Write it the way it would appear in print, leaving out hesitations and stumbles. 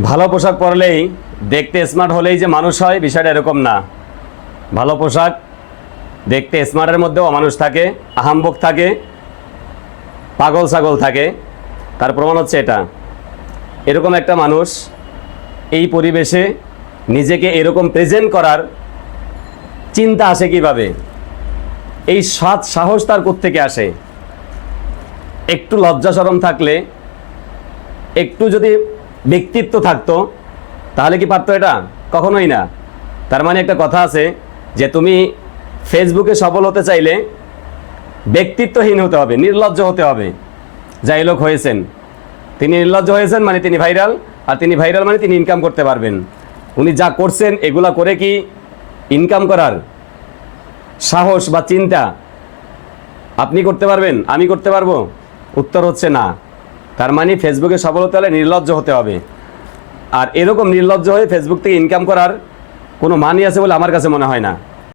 ভালো পোশাক পরলেই দেখতে স্মার্ট হলেই যে মানুষ হয়, বিষয়টা এরকম না। ভালো পোশাক দেখতে স্মার্টের মধ্যেও অমানুষ থাকে, আহাম্বক থাকে, পাগল ছাগল থাকে। তার প্রমাণ হচ্ছে এটা। এরকম একটা মানুষ এই পরিবেশে নিজেকে এরকম প্রেজেন্ট করার চিন্তা আসে কিভাবে? এই সৎ সাহস তার কোত্থেকে আসে? একটু লজ্জা শরম থাকলে, একটু যদি ব্যক্তিত্ব থাকতো, তাহলে কি পারতো এটা? কখনোই না। তার মানে একটা কথা আছে যে তুমি ফেসবুকে সফল হতে চাইলে ব্যক্তিত্বহীন হতে হবে, নির্লজ্জ হতে হবে। যাই লোক হয়েছেন, তিনি নির্লজ্জ হয়েছেন মানে তিনি ভাইরাল, আর তিনি ভাইরাল মানে তিনি ইনকাম করতে পারবেন। উনি যা করছেন এগুলা করে কি ইনকাম করার সাহস বা চিন্তা আপনি করতে পারবেন? আমি করতে পারবো? উত্তর হচ্ছে না। তার মানে ফেসবুকে সফল হতে হলে নির্লজ্জ হতে হবে। আর এরকম নির্লজ্জ হয়ে ফেসবুক থেকে ইনকাম করার কোনো মানই আছে বলে আমার কাছে মনে হয় না।